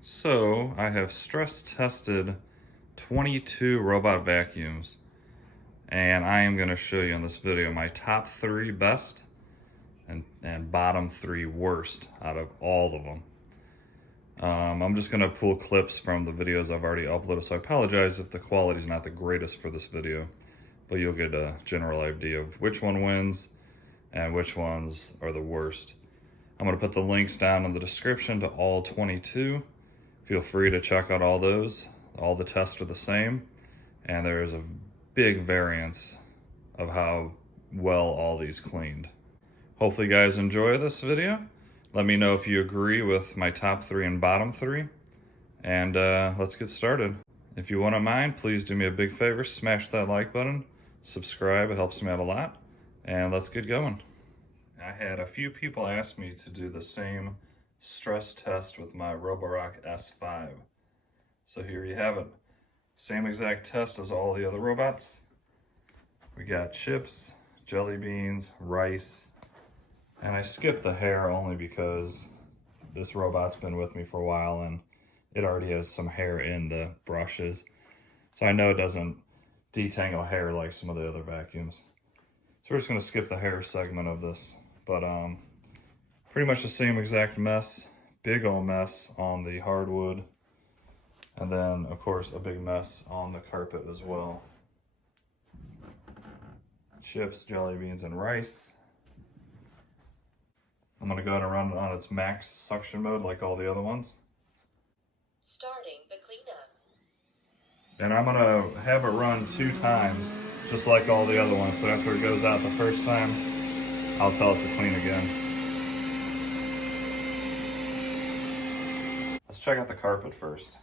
So I have stress tested 22 robot vacuums, and I am going to show you in this video my top 3 best and bottom 3 worst out of all of them. I'm just going to pull clips from the videos I've already uploaded, so I apologize if the quality is not the greatest for this video, but you'll get a general idea of which one wins and which ones are the worst. I'm going to put the links down in the description to all 22. Feel free to check out all those. All the tests are the same, and there's a big variance of how well all these cleaned. Hopefully you guys enjoy this video. Let me know if you agree with my top 3 and bottom 3, and let's get started. If you wouldn't mind, please do me a big favor, smash that like button, subscribe, it helps me out a lot, and let's get going. I had a few people ask me to do the same stress test with my Roborock S5. So here you have it. Same exact test as all the other robots. We got chips, jelly beans, rice, and I skipped the hair only because this robot's been with me for a while and it already has some hair in the brushes. So I know it doesn't detangle hair like some of the other vacuums. So we're just gonna skip the hair segment of this. But pretty much the same exact mess, big old mess on the hardwood. And then of course a big mess on the carpet as well. Chips, jelly beans, and rice. I'm gonna go ahead and run it on its max suction mode like all the other ones. Starting the cleanup. And I'm gonna have it run 2 times, just like all the other ones. So after it goes out the first time, I'll tell it to clean again. Let's check out the carpet first.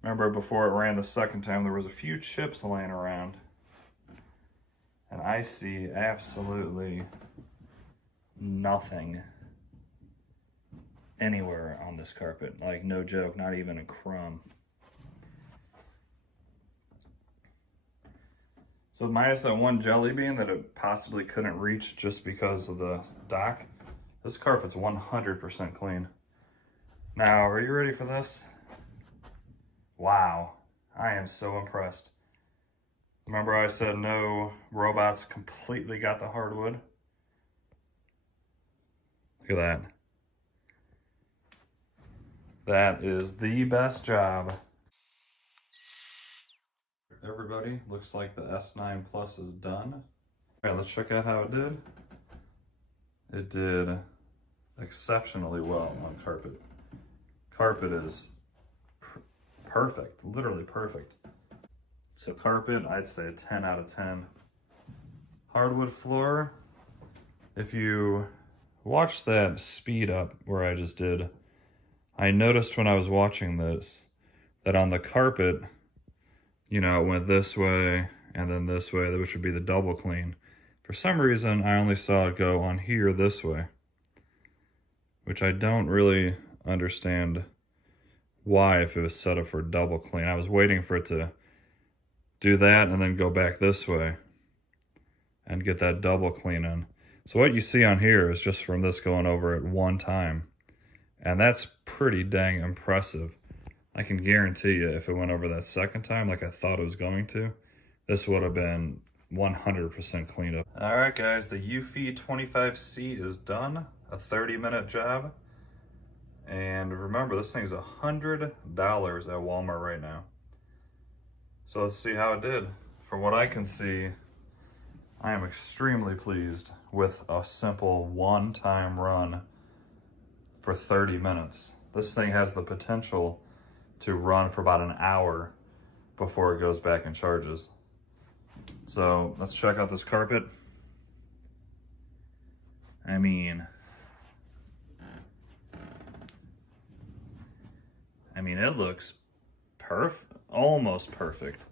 Remember before it ran the second time, there was a few chips laying around. And I see absolutely nothing anywhere on this carpet. Like, no joke, not even a crumb. So minus that one jelly bean that it possibly couldn't reach just because of the dock, this carpet's 100% clean. Now, are you ready for this? Wow, I am so impressed. Remember I said no robots completely got the hardwood? Look at that. That is the best job. Everybody, looks like the S9 Plus is done. All right, let's check out how it did. It did exceptionally well on carpet. Carpet is perfect, literally perfect. So carpet, I'd say a 10 out of 10. Hardwood floor, if you watch that speed up where I just did, I noticed when I was watching this that on the carpet, you know, it went this way and then this way, which would be the double clean. For some reason, I only saw it go on here this way, which I don't really understand why if it was set up for double clean. I was waiting for it to do that and then go back this way and get that double clean in. So what you see on here is just from this going over at one time. And that's pretty dang impressive. I can guarantee you if it went over that second time like I thought it was going to, this would have been 100% cleaned up. All right guys, the Eufy 25C is done, a 30-minute job. And remember, this thing's $100 at Walmart right now. So let's see how it did. From what I can see, I am extremely pleased with a simple one-time run for 30 minutes. This thing has the potential to run for about an hour before it goes back and charges. So let's check out this carpet. I mean, it looks perfect, almost perfect.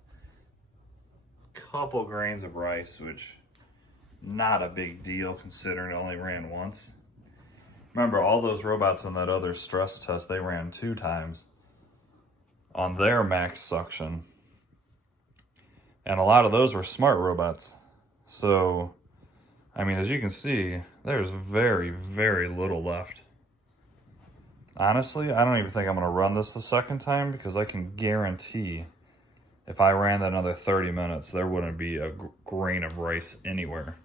Couple grains of rice, which not a big deal considering it only ran once. Remember, all those robots in that other stress test, they ran 2 times on their max suction. And a lot of those were smart robots. So, I mean, as you can see, there's very, very little left. Honestly, I don't even think I'm gonna run this the second time because I can guarantee if I ran that another 30 minutes, there wouldn't be a grain of rice anywhere.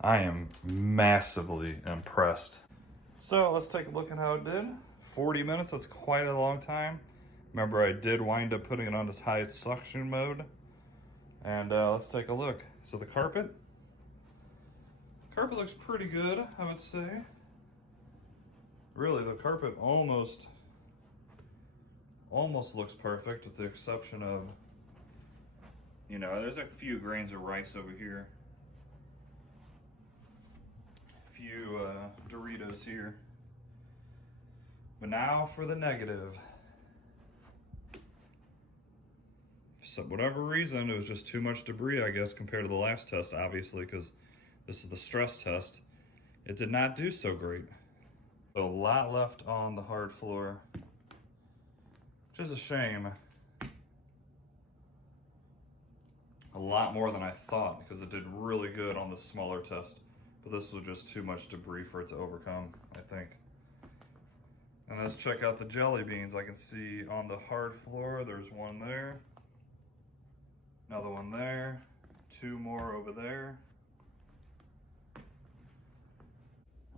I am massively impressed. So let's take a look at how it did. 40 minutes, that's quite a long time. Remember, I did wind up putting it on this high suction mode. And let's take a look. So the carpet looks pretty good, I would say. Really, the carpet almost looks perfect with the exception of, you know, there's a few grains of rice over here. A few Doritos here. But now for the negative. So whatever reason, it was just too much debris, I guess, compared to the last test, obviously, because this is the stress test. It did not do so great. A lot left on the hard floor, which is a shame. A lot more than I thought, because it did really good on the smaller test. But this was just too much debris for it to overcome, I think. And let's check out the jelly beans. I can see on the hard floor, there's one there. Another one there, 2 more over there.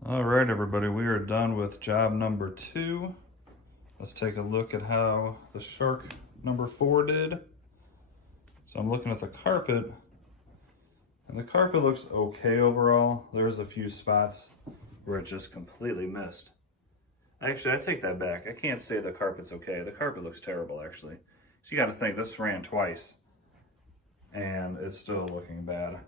All right, everybody, we are done with job number 2. Let's take a look at how the shark number 4 did. So I'm looking at the carpet, and the carpet looks okay overall. There's a few spots where it just completely missed. Actually, I take that back. I can't say the carpet's okay. The carpet looks terrible, actually. So you gotta think, this ran twice, and it's still looking bad.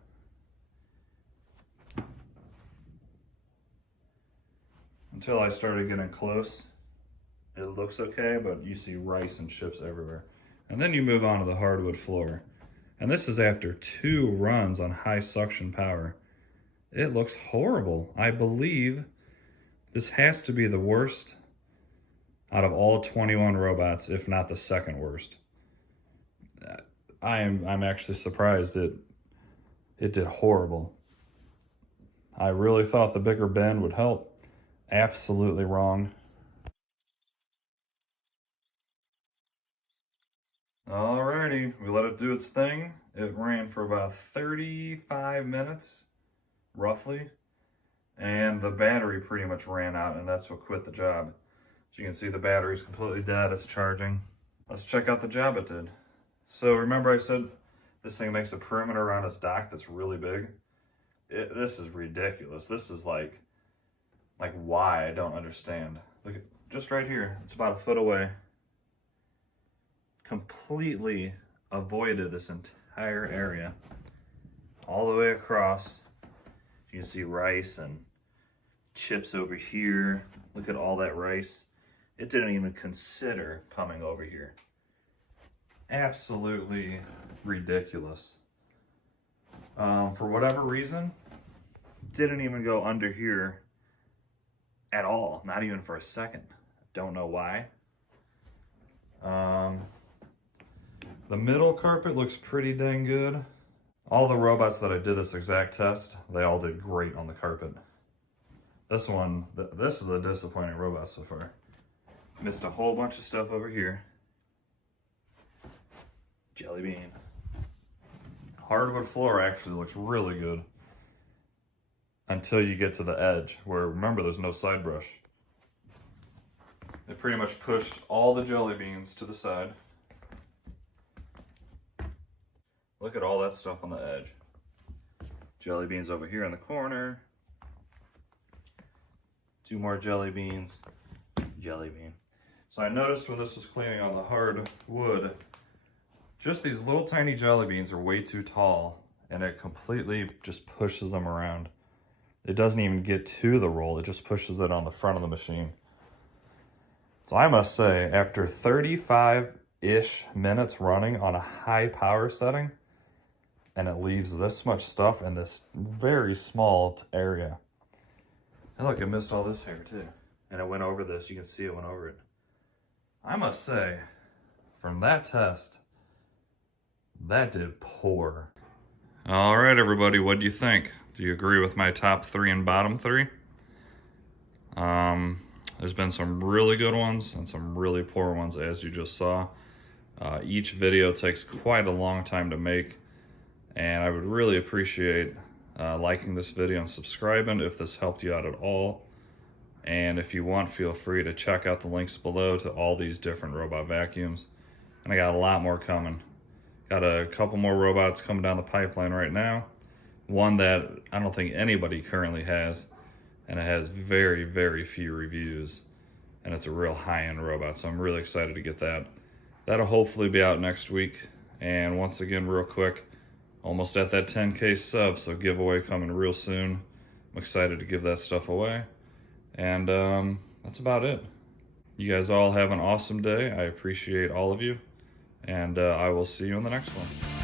Until I started getting close, it looks okay, but you see rice and chips everywhere. And then you move on to the hardwood floor. And this is after 2 runs on high suction power. It looks horrible. I believe this has to be the worst out of all 21 robots, if not the second worst. I'm actually surprised it did horrible. I really thought the bigger bend would help. Absolutely wrong. Alrighty, we let it do its thing. It ran for about 35 minutes, roughly. And the battery pretty much ran out, and that's what quit the job. So you can see the battery's completely dead, it's charging. Let's check out the job it did. So remember I said this thing makes a perimeter around its dock that's really big? This is ridiculous. This is like why, I don't understand. Look at, just right here, it's about a foot away. Completely avoided this entire area. All the way across. You can see rice and chips over here. Look at all that rice. It didn't even consider coming over here. Absolutely ridiculous. For whatever reason, didn't even go under here at all. Not even for a second. Don't know why. The middle carpet looks pretty dang good. All the robots that I did this exact test, they all did great on the carpet. This one, this is a disappointing robot so far. Missed a whole bunch of stuff over here. Jelly bean. Hardwood floor actually looks really good. Until you get to the edge, where remember there's no side brush. It pretty much pushed all the jelly beans to the side. Look at all that stuff on the edge. Jelly beans over here in the corner. 2 more jelly beans. Jelly bean. So I noticed when this was cleaning on the hard wood, just these little tiny jelly beans are way too tall, and it completely just pushes them around. It doesn't even get to the roll, it just pushes it on the front of the machine. So I must say, after 35-ish minutes running on a high power setting, and it leaves this much stuff in this very small area. And look, it missed all this hair too. And it went over this, you can see it went over it. I must say, from that test, that did poor. All right, everybody, what do you think? Do you agree with my top 3 and bottom 3? There's been some really good ones and some really poor ones, as you just saw. Each video takes quite a long time to make, and I would really appreciate liking this video and subscribing if this helped you out at all. And if you want, feel free to check out the links below to all these different robot vacuums. And I got a lot more coming. Got a couple more robots coming down the pipeline right now. One that I don't think anybody currently has, and it has very, very few reviews, and it's a real high-end robot, so I'm really excited to get that. That'll hopefully be out next week. And once again, real quick, almost at that 10K sub, so giveaway coming real soon. I'm excited to give that stuff away. And that's about it. You guys all have an awesome day. I appreciate all of you, and I will see you in the next one.